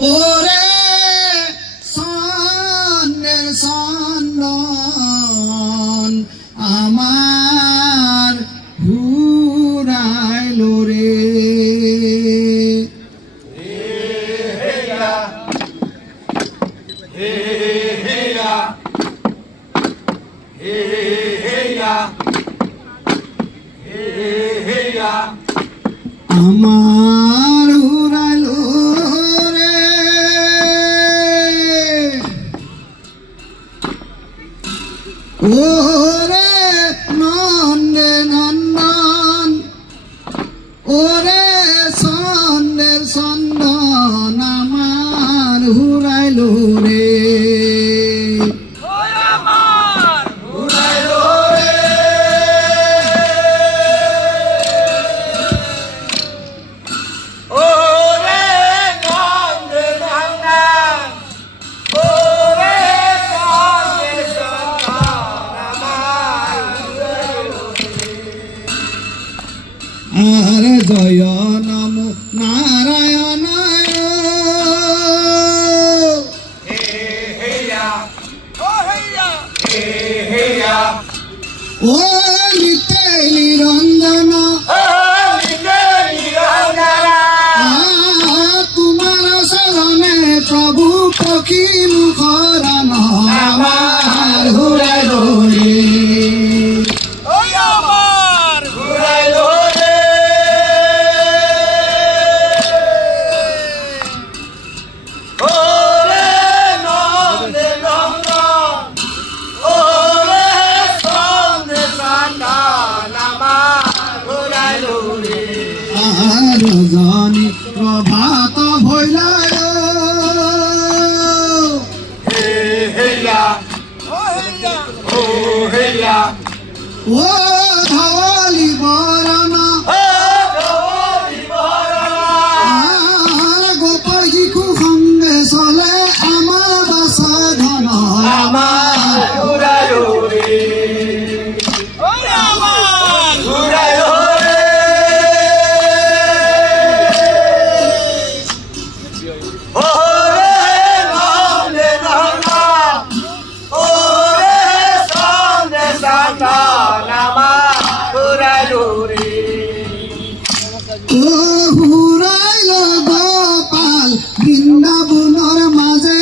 ওরে সন্নের সন্নন আমার ঘুরাইল রে। আমার ঘুরাইল রে। ওরে নন্দে নন্দন ওরে সন্দের সন্দন আমার ঘুরাইল রে। আর জয় নমো নারায়ণ ও নিতে নিরঞ্জন তোমার শরণে প্রভু পক্ষী মুখরণ আমার ঘুরাইল রে। রজনী প্রভাত ভৈলায় ও ধলি বরণ গোপাল শিশু সঙ্গে চলে আমার বাসা ধন আমার ঘুরাইল গোপাল বৃন্দাবনের মাঝে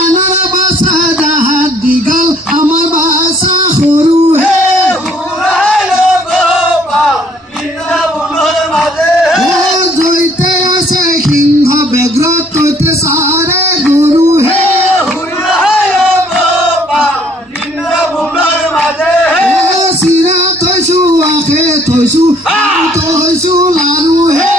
আনার বাসা যাহার দীঘল আমার বাসা সৰু হে। জৈতে আছে সিংহ ব্যাঘ্র তৈতে সাৰে গৰু হে। চিৰা থৈছো আখে থৈছো থৈছো লাৰু হে।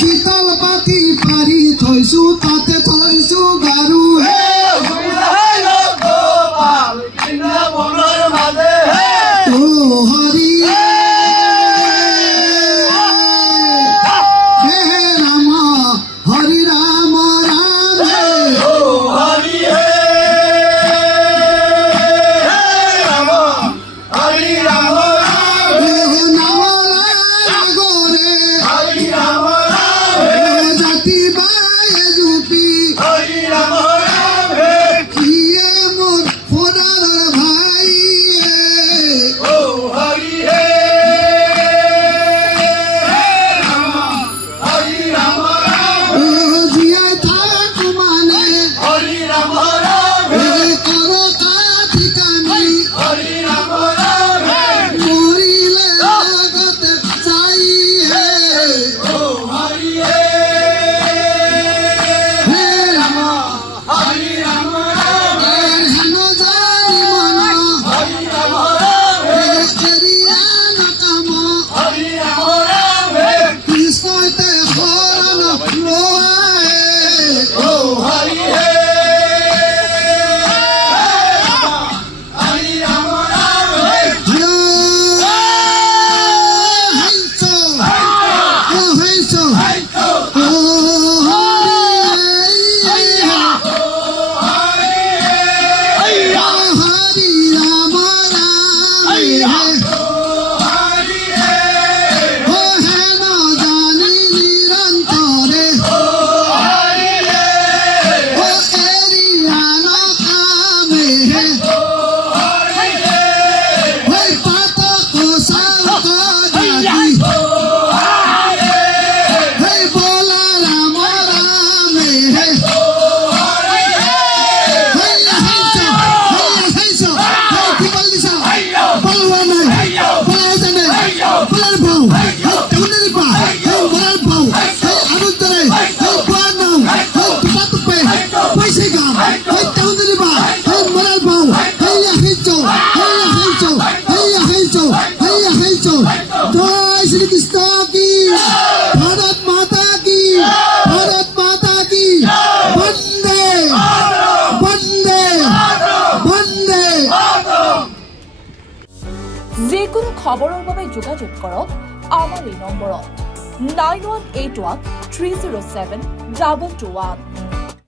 শীতল পাতি পাৰি থৈছো তাতে থৈছো গাৰু হে। ও হৰি হে Ram Hari Ram Ram Hari Hey, pata ko sal ka jati. Hey, bola rama rame. Hey, heiso. Hey, kibal disa. Balwana. Balayane. Balar bau. Hey, taunil pa. Hey, balar bau. Hey, anuntare. Hey, buana. Hey, tupatupe. Paise ga. Hey, taunil pa. Hey, balar bau. Hey, heiso. जय श्री कृष्ण की भारत माता की वंदे वंदे वंदे যিকোনো খবৰৰ বাবে যোগাযোগ কৰক আমাৰ এই নম্বৰত 9181 307 2221